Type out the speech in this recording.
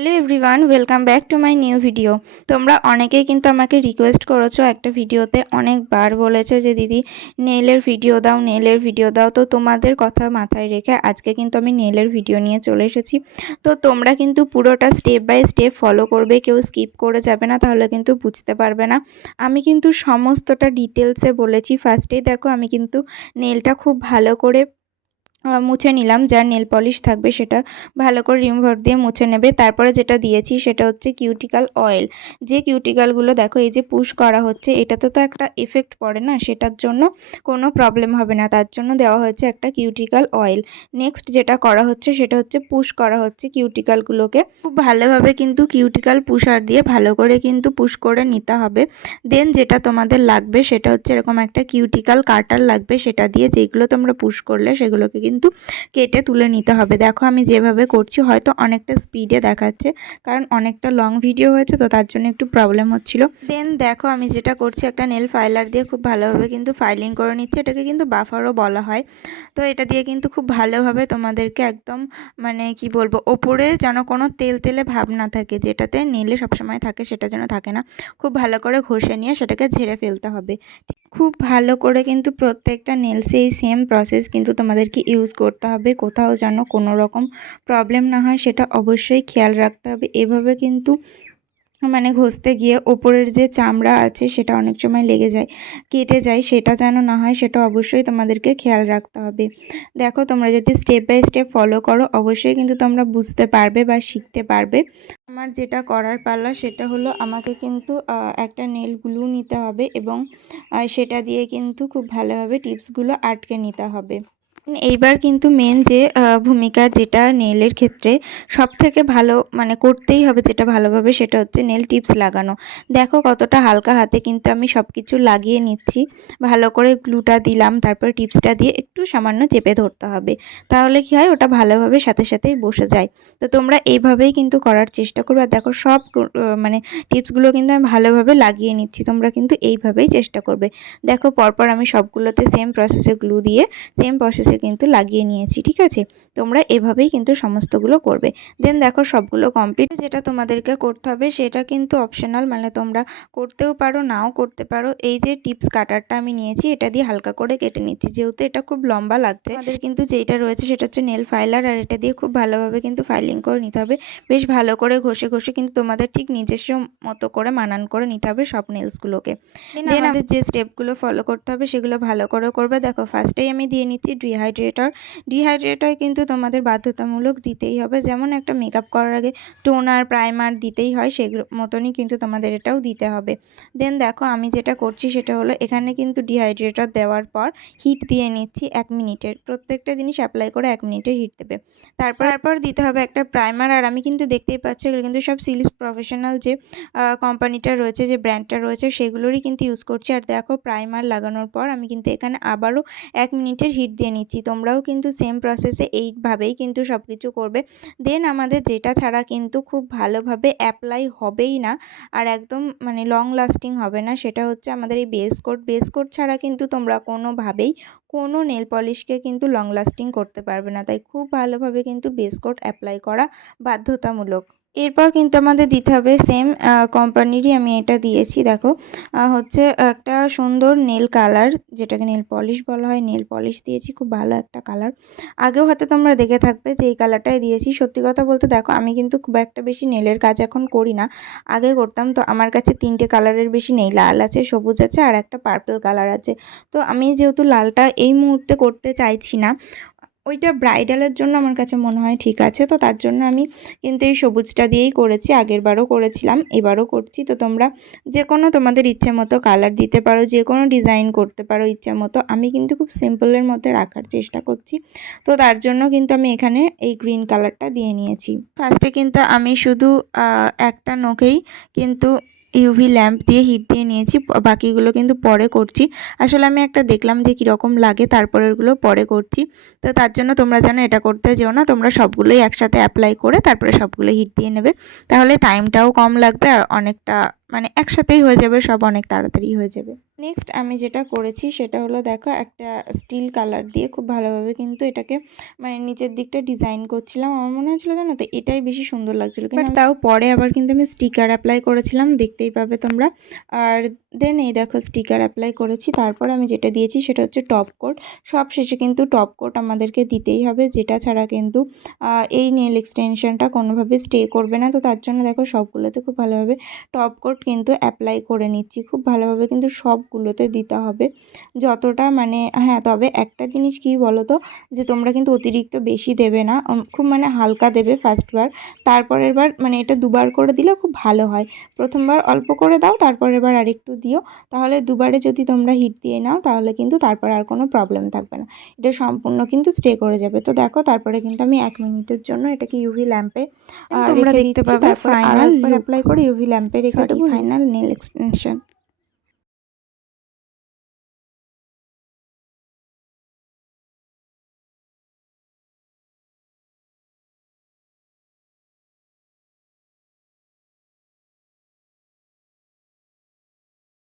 Hello everyone, welcome back to my new video. তোমরা অনেকেই কিন্তু আমাকে রিকোয়েস্ট করেছ একটা ভিডিওতে অনেকবার বলেছ যে, দিদি নেলের ভিডিও দাও নেলের ভিডিও দাও। তো তোমাদের কথা মাথায় রেখে আজকে কিন্তু আমি নেলের ভিডিও নিয়ে চলে এসেছি। তো তোমরা কিন্তু পুরোটা স্টেপ বাই স্টেপ ফলো করবে, কেউ স্কিপ করে যাবে না, তাহলে কিন্তু বুঝতে পারবে না। আমি কিন্তু সমস্তটা ডিটেলসে বলেছি। ফার্স্টেই দেখো, আমি কিন্তু নেলটা খুব ভালো করে মুছে নিলাম, যার নেল পলিশ থাকবে সেটা ভালো করে রিমুভার দিয়ে মুছে নেবে। তারপরে যেটা দিয়েছি সেটা হচ্ছে কিউটিক্যাল অয়েল যে কিউটিক্যালগুলো দেখো, এই যে পুশ করা হচ্ছে, এটাতে তো একটা এফেক্ট পড়ে না, সেটার জন্য কোনো প্রবলেম হবে না। তার জন্য দেওয়া হয়েছে একটা কিউটিক্যাল অয়েল নেক্সট যেটা করা হচ্ছে, সেটা হচ্ছে পুশ করা হচ্ছে কিউটিক্যালগুলোকে খুব ভালোভাবে কিন্তু কিউটিক্যাল পুষার দিয়ে ভালো করে কিন্তু পুশ করে নিতে হবে। দেন যেটা তোমাদের লাগবে, সেটা হচ্ছে এরকম একটা কিউটিক্যাল কাটার লাগবে। সেটা দিয়ে যেগুলো তোমরা পুশ করলে, সেগুলোকে কিন্তু কেটে তুলে নিতে হবে। দেখো আমি যেভাবে করছি হয়তো অনেকটা স্পিডে দেখাচ্ছে, কারণ অনেকটা লং ভিডিও হয়েছে তো তার জন্য একটু প্রবলেম হচ্ছিল। দেন দেখো আমি যেটা করছি, একটা নেল ফাইলার দিয়ে খুব ভালোভাবে কিন্তু ফাইলিং করে নিচ্ছি। এটাকে কিন্তু বাফারও বলা হয়। তো এটা দিয়ে কিন্তু খুব ভালোভাবে তোমাদেরকে একদম মানে কি বলব, ওপরে যেন কোনো তেল তেলে ভাব না থাকে, যেটাতে নেলে সবসময় থাকে সেটা যেন থাকে না। খুব ভালো করে ঘষে নিয়ে সেটাকে ঝেড়ে ফেলতে হবে। খুব ভালো করে কিন্তু প্রত্যেকটা নেলসে এই সেম প্রসেস কিন্তু তোমাদেরকে ইউজ করতে হবে। কোথাও যেন কোনো রকম প্রবলেম না হয়, সেটা অবশ্যই খেয়াল রাখতে হবে। এভাবে কিন্তু মানে ঘষতে গিয়ে ওপরের যে চামড়া আছে সেটা অনেক সময় লেগে যায়, কেটে যায়, সেটা যেন না হয় সেটা অবশ্যই তোমাদেরকে খেয়াল রাখতে হবে। দেখো তোমরা যদি স্টেপ বাই স্টেপ ফলো করো, অবশ্যই কিন্তু তোমরা বুঝতে পারবে বা শিখতে পারবে। আমার যেটা করার পাল্লা সেটা হলো আমাকে কিন্তু একটা নেল গ্লু নিতে হবে এবং সেটা দিয়ে কিন্তু খুব ভালোভাবে টিপসগুলো আটকে নিতে হবে। এইবার কিন্তু মেন যে ভূমিকা যেটা নেলের ক্ষেত্রে সব থেকে ভালো মানে করতেই হবে যেটা ভালোভাবে সেটা হচ্ছে নেল টিপস লাগানো। দেখো কতটা হালকা হাতে কিন্তু আমি সব কিছু লাগিয়ে নিচ্ছি। ভালো করে গ্লুটা দিলাম, তারপর টিপসটা দিয়ে একটু সামান্য চেপে ধরতে হবে। তাহলে কি হয়? ওটা ভালোভাবে সাথে সাথেই বসে যায়। তো তোমরা এইভাবেই কিন্তু করার চেষ্টা করবে। আর দেখো সব মানে টিপসগুলো কিন্তু আমি ভালোভাবে লাগিয়ে নিচ্ছি। তোমরা কিন্তু এইভাবেই চেষ্টা করবে। দেখো পরপর আমি সবগুলোতে সেম প্রসেসে গ্লু দিয়ে সেম প্রসেসে কিন্তু লাগিয়ে নিয়েছি ঠিক আছে? তোমরা এভাবেই কিন্তু সমস্তগুলো করবে। দেন দেখো সবগুলো কমপ্লিট যেটা তোমাদেরকে করতে হবে সেটা কিন্তু অপশনাল মানে তোমরা করতেও পারো নাও করতে পারো। এই যে টিপস কাটারটা আমি নিয়েছি এটা দিয়ে হালকা করে কেটে নিচ্ছি। যেহেতু এটা খুব লম্বা লাগছে আমাদের কিন্তু যেটা রয়েছে সেটা হচ্ছে নেল ফাইলার আর এটা দিয়ে খুব ভালোভাবে কিন্তু ফাইলিং করে নিতে হবে। বেশ ভালো করে ঘষে ঘষে কিন্তু তোমাদের ঠিক নিজস্ব মতো করে মানান করে নিতে হবে সব নেলসগুলোকে দেন আমাদের যে স্টেপগুলো ফলো করতে হবে সেগুলো ভালো করে করবে। দেখো ফার্স্টেই আমি দিয়ে নিচ্ছি ডিহাইড্রেটর ডিহাইড্রেটর কিন্তু তোমাদের বাধ্যতামূলক দিতেই হবে। যেমন একটা মেকআপ করার আগে টোনার প্রাইমার দিতেই হয় সেগুলো মতনই কিন্তু তোমাদের এটাও দিতে হবে। দেন দেখো আমি যেটা করছি সেটা হলো এখানে কিন্তু ডিহাইড্রেটর দেওয়ার পর হিট দিয়ে নিচ্ছি এক মিনিটের। প্রত্যেকটা জিনিস অ্যাপ্লাই করে এক মিনিটের হিট দেবে। তারপর তারপর দিতে হবে একটা প্রাইমার আর আমি কিন্তু দেখতেই পাচ্ছি এগুলো কিন্তু সব সিলিপস প্রফেশনাল যে কোম্পানিটা রয়েছে, যে ব্র্যান্ডটা রয়েছে, সেগুলোরই কিন্তু ইউজ করছি। আর দেখো প্রাইমার লাগানোর পর আমি কিন্তু এখানে আবারও এক মিনিটের হিট দিয়ে নিচ্ছি। তোমরাও কিন্তু সেম প্রসেসে এইভাবেই কিন্তু সব কিছু করবে। দেন আমাদের যেটা ছাড়া কিন্তু খুব ভালোভাবে অ্যাপ্লাই হবেই না আর একদম মানে লং লাস্টিং হবে না, সেটা হচ্ছে আমাদের এই বেস কোট বেস কোট ছাড়া কিন্তু তোমরা কোনোভাবেই কোনো নেল পলিশকে কিন্তু লং লাস্টিং করতে পারবে না। তাই খুব ভালোভাবে কিন্তু বেস কোট অ্যাপ্লাই করা বাধ্যতামূলক। এরপর কিন্তু আমাদের দিতে হবে সেম কোম্পানিরই আমি এটা দিয়েছি, দেখো। হচ্ছে একটা সুন্দর নেল কালার যেটাকে নেল পলিশ বলা হয় নেল পলিশ দিয়েছি, খুব ভালো একটা কালার আগেও হয়তো তোমরা দেখে থাকবে যে এই কালারটাই দিয়েছি। সত্যি কথা বলতে দেখো, আমি কিন্তু খুব একটা বেশি নেলের কাজ এখন করি না। আগে করতাম তো আমার কাছে তিনটে কালারের বেশি নেই লাল আছে, সবুজ আছে, আর একটা পার্পল কালার আছে। তো আমি যেহেতু লালটা এই মুহূর্তে করতে চাইছি না ওইটা ব্রাইডালের জন্য আমার কাছে মনে হয় ঠিক আছে। তো তার জন্য আমি কিন্তু এই সবুজটা দিয়েই করেছি আগের বারও করেছিলাম, এবারও করছি। তো তোমরা যে কোনো তোমাদের ইচ্ছে মতো কালার দিতে পারো যে কোনো ডিজাইন করতে পারো ইচ্ছে মতো। আমি কিন্তু খুব সিম্পলের মধ্যে রাখার চেষ্টা করছি। তো তার জন্য কিন্তু আমি এখানে এই গ্রিন কালারটা দিয়ে নিয়েছি। ফার্স্টে কিন্তু আমি শুধু একটা নখেই কিন্তু ইউভি ল্যাম্প দিয়ে হিট দিয়ে নিয়েছি বাকিগুলো কিন্তু পরে করছি। আসলে আমি একটা দেখলাম যে কীরকম লাগে, তারপরেরগুলো পরে করছি। তো তার জন্য তোমরা যেন এটা করতে যেও না, তোমরা সবগুলোই একসাথে অ্যাপ্লাই করে তারপরে সবগুলো হিট দিয়ে নেবে। তাহলে টাইমটাও কম লাগবে আর অনেকটা মানে একসাথেই হয়ে যাবে, সব অনেক তাড়াতাড়ি হয়ে যাবে। নেক্সট আমি যেটা করেছি সেটা হলো দেখো একটা স্টিল কালার দিয়ে খুব ভালোভাবে কিন্তু এটাকে মানে নিচের দিকটা ডিজাইন করছিলাম। আমার মনে হয়েছিল জানো তো এটাই বেশি সুন্দর লাগছিল। কিন্তু তাও পরে আবার কিন্তু আমি স্টিকার অ্যাপ্লাই করেছিলাম দেখতেই পাবে তোমরা। আর দেন এই দেখো স্টিকার অ্যাপ্লাই করেছি। তারপর আমি যেটা দিয়েছি সেটা হচ্ছে টপ কোট সব শেষে কিন্তু টপ কোট আমাদেরকে দিতেই হবে, যেটা ছাড়া কিন্তু এই নেল এক্সটেনশনটা কোনোভাবে স্টে করবে না। তো তার জন্য দেখো সবগুলোতে খুব ভালোভাবে টপ কোট কিন্তু অ্যাপ্লাই করে নিচ্ছি। খুব ভালোভাবে কিন্তু সবগুলোতে দিতে হবে। যতটা মানে হ্যাঁ তবে একটা জিনিস কী বলো তো যে তোমরা কিন্তু অতিরিক্ত বেশি দেবে না। খুব মানে হালকা দেবে ফার্স্টবার। তারপরের বার মানে এটা দুবার করে দিলে খুব ভালো হয়। প্রথমবার অল্প করে দাও, তারপরের বার আরেকটু দিও তাহলে দুবারে যদি তোমরা হিট দিয়ে নাও তাহলে কিন্তু তারপর আর কোনো প্রবলেম থাকবে না। এটা সম্পূর্ণ কিন্তু স্টে করে যাবে। তো দেখো তারপরে কিন্তু আমি এক মিনিটের জন্য এটাকে ইউভি ল্যাম্পে তোমরা দেখতে পাবে ফাইনাল অ্যাপ্লাই করে ইউভি ল্যাম্পে রেখে ফাইনাল নেল এক্সটেনশন